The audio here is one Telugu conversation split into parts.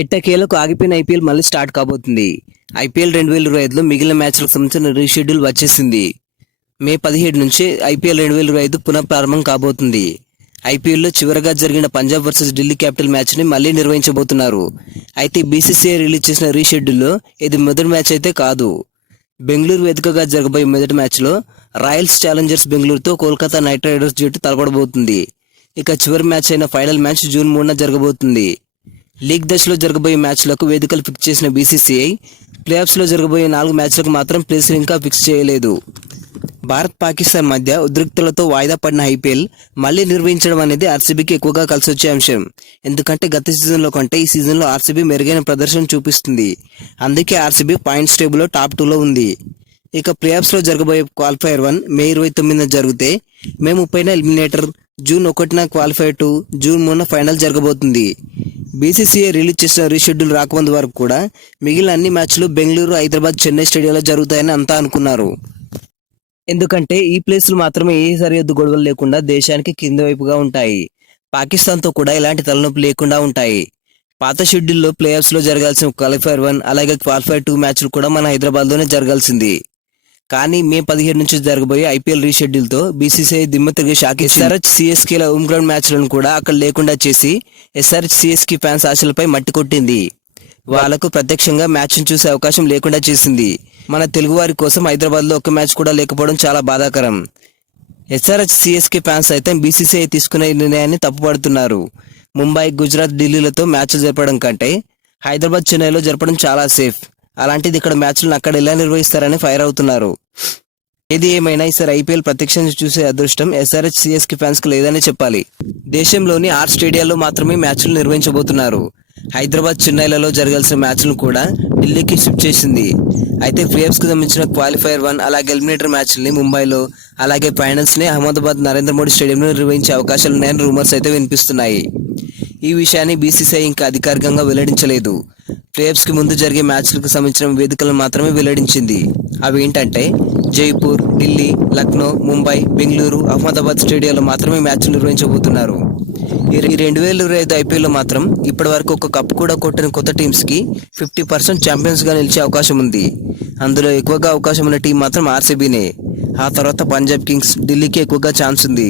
ఎట్టకేలకు ఆగిపోయిన ఐపీఎల్ మళ్ళీ స్టార్ట్ కాబోతుంది. ఐపీఎల్ 2025లో మిగిలిన మ్యాచ్లకు సంబంధించిన రీషెడ్యూల్ వచ్చేసింది. మే 17 నుంచి ఐపీఎల్ 2025 పునః ప్రారంభం కాబోతుంది. ఐపీఎల్లో చివరగా జరిగిన పంజాబ్ వర్సెస్ ఢిల్లీ క్యాపిటల్ మ్యాచ్ని మళ్ళీ నిర్వహించబోతున్నారు. అయితే బీసీసీఐ రిలీజ్ చేసిన రీషెడ్యూల్లో ఇది మొదటి మ్యాచ్ అయితే కాదు. బెంగళూరు వేదికగా జరగబోయే మొదటి మ్యాచ్లో రాయల్స్ ఛాలెంజర్స్ బెంగళూరుతో కోల్కతా నైట్ రైడర్స్ జట్టు తలపడబోతుంది. ఇక చివరి మ్యాచ్ అయిన ఫైనల్ మ్యాచ్ జూన్ 3న జరగబోతుంది. లీగ్ దశలో జరగబోయే మ్యాచ్లకు వేదికలు ఫిక్స్ చేసిన బీసీసీఐ ప్లేఆఫ్స్లో జరగబోయే 4 మ్యాచ్లకు మాత్రం ప్లేస్లు ఇంకా ఫిక్స్ చేయలేదు. భారత్ పాకిస్తాన్ మధ్య ఉద్రిక్తలతో వాయిదా పడిన ఐపీఎల్ మళ్లీ నిర్వహించడం అనేది ఆర్సీబీకి ఎక్కువగా కలిసొచ్చే అంశం. ఎందుకంటే గత సీజన్లో కంటే ఈ సీజన్లో ఆర్సీబీ మెరుగైన ప్రదర్శన చూపిస్తుంది. అందుకే ఆర్సీబీ పాయింట్స్ టేబుల్లో టాప్ 2లో ఉంది. ఇక ప్లేఆఫ్స్లో జరగబోయే క్వాలిఫైయర్ 1 మే 29న జరిగితే మే 30న ఎలిమినేటర్, జూన్ 1న క్వాలిఫైయర్ 2, జూన్ 3న ఫైనల్ జరగబోతుంది. బీసీసీఐ రిలీజ్ చేసిన రీషెడ్యూల్ రాకముందు వరకు కూడా మిగిలిన అన్ని మ్యాచ్లు బెంగళూరు, హైదరాబాద్, చెన్నై స్టేడియంలో జరుగుతాయని అంతా అనుకున్నారు. ఎందుకంటే ఈ ప్లేస్లు మాత్రమే ఏ సరిహద్దు గొడవలు లేకుండా దేశానికి కింద వైపుగా ఉంటాయి. పాకిస్తాన్తో కూడా ఎలాంటి తలనొప్పి లేకుండా ఉంటాయి. పాత షెడ్యూల్లో ప్లేఆఫ్స్లో జరగాల్సిన క్వాలిఫైర్ 1 అలాగే క్వాలిఫైర్ 2 మ్యాచ్లు కూడా మన హైదరాబాద్లోనే జరగాల్సింది. కానీ మే 17 నుంచి జరగబోయే ఐపీఎల్ రీషెడ్యూల్తో బీసీసీఐ దిమ్మ తిరిగి షాక్ ఇచ్చింది. ఎస్ఆర్హెచ్ సిఎస్కేల హోమ్ గ్రౌండ్ మ్యాచ్లను కూడా అక్కడ లేకుండా చేసి ఎస్ఆర్హెచ్ సిఎస్కే ఫ్యాన్స్ ఆశలపై మట్టి కొట్టింది. వాళ్లకు ప్రత్యక్షంగా మ్యాచ్ను చూసే అవకాశం లేకుండా చేసింది. మన తెలుగువారి కోసం హైదరాబాద్లో ఒక్క మ్యాచ్ కూడా లేకపోవడం చాలా బాధాకరం. ఎస్ఆర్హెచ్ సిఎస్కే ఫ్యాన్స్ అయితే బీసీసీఐ తీసుకునే నిర్ణయాన్ని తప్పుపడుతున్నారు. ముంబై, గుజరాత్, ఢిల్లీలతో మ్యాచ్లు జరపడం కంటే హైదరాబాద్, చెన్నైలో జరపడం చాలా సేఫ్. అలాంటిది ఇక్కడ మ్యాచ్లను అక్కడ ఎలా నిర్వహిస్తారని ఫైర్ అవుతున్నారు. ఏది ఏమైనా ఈసారి ఐపీఎల్ ప్రత్యక్షంగా చూసే అదృష్టం ఎస్ఆర్హెచ్ సిఎస్కే ఫ్యాన్స్ కు లేదని చెప్పాలి. దేశంలోని 6 స్టేడియాల్లో మాత్రమే మ్యాచ్లు నిర్వహించబోతున్నారు. హైదరాబాద్, చెన్నైలలో జరగాల్సిన మ్యాచ్లను కూడా ఢిల్లీకి షిఫ్ట్ చేసింది. అయితే ప్లేఆఫ్స్ కు సంబంధించిన క్వాలిఫైర్ 1 అలాగే ఎలిమినేటర్ మ్యాచ్ల్ని ముంబైలో, అలాగే ఫైనల్స్ ని అహ్మదాబాద్ నరేంద్ర మోడీ స్టేడియంలో నిర్వహించే అవకాశాలు ఉన్నాయని రూమర్స్ అయితే వినిపిస్తున్నాయి. ఈ విషయాన్ని బీసీసీఐ ఇంకా అధికారికంగా వెల్లడించలేదు. ప్లేఆఫ్స్ కి ముందు జరిగే మ్యాచ్లకు సంబంధించిన వేదికలను మాత్రమే వెల్లడించింది. అవి ఏంటంటే జైపూర్, ఢిల్లీ, లక్నో, ముంబై, బెంగళూరు, అహ్మదాబాద్ స్టేడియాల్లో మాత్రమే మ్యాచ్లు నిర్వహించబోతున్నారు. ఈ 2025 ఐపీఎల్లో మాత్రం ఇప్పటి వరకు ఒక కప్ కూడా కొట్టిన కొత్త టీమ్స్కి 50% ఛాంపియన్స్గా నిలిచే అవకాశం ఉంది. అందులో ఎక్కువగా అవకాశం ఉన్న టీం మాత్రం ఆర్సీబీనే. ఆ తర్వాత పంజాబ్ కింగ్స్, ఢిల్లీకి ఎక్కువగా ఛాన్స్ ఉంది.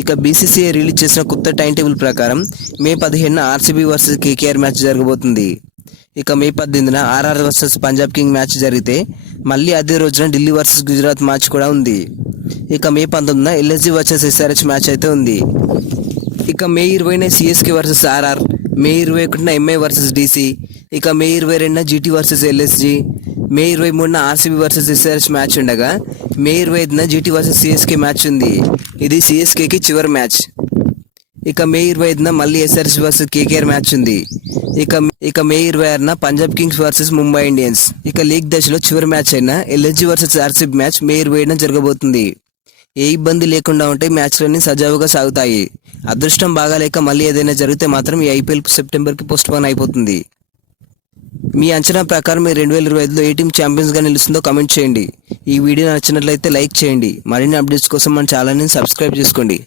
ఇక బీసీసీఐ రిలీజ్ చేసిన కొత్త టైం టేబుల్ ప్రకారం మే 15న ఆర్సీబీ వర్సెస్ కేకేఆర్ మ్యాచ్ జరగబోతుంది. ఇక మే 18న RR versus Punjab King match జరిగితే మళ్ళీ అదే రోజున ఢిల్లీ వర్సెస్ గుజరాత్ మ్యాచ్ కూడా ఉంది. ఇక మే 19న ఎల్ఎస్జీ వర్సెస్ ఎస్ఆర్హెచ్ మ్యాచ్ అయితే ఉంది. ఇక మే 20న సిఎస్కే వర్సెస్ ఆర్ఆర్, మే 21న ఎంఐ వర్సెస్ డీసీ, ఇక మే 22న జీటీ వర్సెస్ ఎల్ఎస్జీ, మే 23న ఆర్సీబీ వర్సెస్ ఎస్ఆర్హెచ్ మ్యాచ్ ఉండగా మే 25న జీటీ వర్సెస్ సిఎస్కే మ్యాచ్ ఉంది. ఇది సిఎస్కేకి చివరి మ్యాచ్. ఇక మే 25న మళ్ళీ ఎస్ఆర్హెచ్ వర్సెస్ కేకేఆర్ మ్యాచ్ ఉంది. ఇక మే 26న Punjab Kings versus Mumbai Indians. ఇక లీగ్ దశలో చివరి మ్యాచ్ అయిన LSG versus RCB match May 27న జరగబోతుంది. ఏ ఇబ్బంది లేకుండా ఉంటే మ్యాచ్లన్నీ సజావుగా సాగుతాయి. అదృష్టం బాగాలేక మళ్ళీ ఏదైనా జరిగితే మాత్రం ఈ ఐపీఎల్ సెప్టెంబర్కి పోస్ట్పోన్ అయిపోతుంది. మీ అంచనా ప్రకారం మీ 2025లో ఏ టీం ఛాంపియన్స్గా నిలుస్తుందో కమెంట్ చేయండి. ఈ వీడియో నచ్చినట్లయితే లైక్ చేయండి. మరిన్ని అప్డేట్స్ కోసం మన ఛానల్ని సబ్స్క్రైబ్ చేసుకోండి.